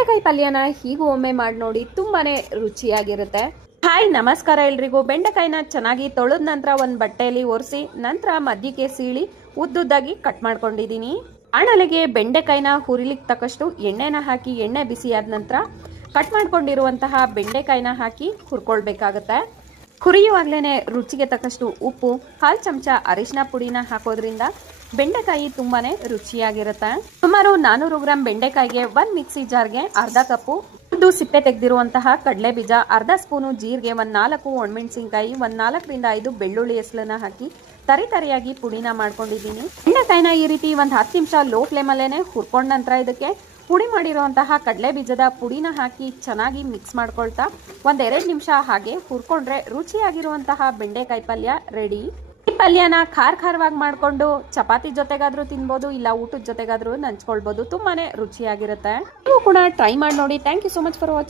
ಬೆಂಡೆಕಾಯಿ ಪಲ್ಯನ ಹೀಗೂ ಒಮ್ಮೆ ಮಾಡಿ ನೋಡಿ ತುಂಬಾನೇ ರುಚಿಯಾಗಿರುತ್ತೆ. ಹಾಯ್, ನಮಸ್ಕಾರ ಎಲ್ರಿಗೂ. ಬೆಂಡೆಕಾಯಿನ ಚೆನ್ನಾಗಿ ತೊಳೆದ ನಂತರ ಒಂದು ಬಟ್ಟೆಯಲ್ಲಿ ಒರೆಸಿ ನಂತರ ಮಧ್ಯಕ್ಕೆ ಸೀಳಿ ಉದ್ದುದ್ದಾಗಿ ಕಟ್ ಮಾಡ್ಕೊಂಡಿದ್ದೀನಿ. ಅಣಲೆಗೆ ಬೆಂಡೆಕಾಯಿನ ಹುರಿಲಿಕ್ಕೆ ತಕ್ಕಷ್ಟು ಎಣ್ಣೆನ ಹಾಕಿ ಎಣ್ಣೆ ಬಿಸಿಯಾದ ನಂತರ ಕಟ್ ಮಾಡ್ಕೊಂಡಿರುವಂತಹ ಬೆಂಡೆಕಾಯಿನ ಹಾಕಿ ಹುರ್ಕೊಳ್ಬೇಕಾಗತ್ತೆ. ಹುರಿಯುವಾಗ್ಲೇನೆ ರುಚಿಗೆ ತಕ್ಕಷ್ಟು ಉಪ್ಪು ಕಾಲ್ ಚಮಚ ಅರಿಶಿನ ಪುಡಿನ ಹಾಕೋದ್ರಿಂದ ಬೆಂಡೆಕಾಯಿ ತುಂಬಾನೇ ರುಚಿಯಾಗಿರುತ್ತೆ. ಸುಮಾರು ನಾನೂರು ಗ್ರಾಂ ಬೆಂಡೆಕಾಯಿಗೆ ಒಂದು ಮಿಕ್ಸಿ ಜಾರ್ಗೆ ಅರ್ಧ ಕಪ್ಪು ಒಂದು ಸಿಪ್ಪೆ ತೆಗೆದಿರುವಂತಹ ಕಡಲೆ ಬೀಜ ಅರ್ಧ ಸ್ಪೂನು ಜೀರಿಗೆ, ಒಂದು ನಾಲ್ಕು ಒಣಮೆಣಸಿನ್ಕಾಯಿ, ಒಂದು ನಾಲ್ಕರಿಂದ ಐದು ಬೆಳ್ಳುಳ್ಳಿ ಹೆಸಲನ್ನ ಹಾಕಿ ತರಿ ತರಿಯಾಗಿ ಪುಡಿನ ಮಾಡ್ಕೊಂಡಿದ್ದೀನಿ. ಬೆಂಡೆಕಾಯಿನ ಈ ರೀತಿ ಒಂದು ಹತ್ತು ನಿಮಿಷ ಲೋ ಫ್ಲೇಮಲ್ಲೇ ಹುರ್ಕೊಂಡ ನಂತರ ಇದಕ್ಕೆ ಪುಡಿ ಮಾಡಿರುವಂತಹ ಕಡಲೆ ಬೀಜದ ಪುಡಿನ ಹಾಕಿ ಚೆನ್ನಾಗಿ ಮಿಕ್ಸ್ ಮಾಡ್ಕೊಳ್ತಾ ಒಂದೆರಡು ನಿಮಿಷ ಹಾಗೆ ಹುರ್ಕೊಂಡ್ರೆ ರುಚಿಯಾಗಿರುವಂತಹ ಬೆಂಡೆಕಾಯಿ ಪಲ್ಯ ರೆಡಿ. ಪಲ್ಯನ ಖಾರ ಖಾರವಾಗಿ ಮಾಡ್ಕೊಂಡು ಚಪಾತಿ ಜೊತೆಗಾದ್ರೂ ತಿನ್ಬೋದು, ಇಲ್ಲ ಊಟದ ಜೊತೆಗಾದ್ರೂ ನಂಚ್ಕೊಳ್ಬೋದು. ತುಂಬಾನೇ ರುಚಿಯಾಗಿರುತ್ತೆ. ನೀವು ಕೂಡ ಟ್ರೈ ಮಾಡಿ ನೋಡಿ. Thank you so much for watching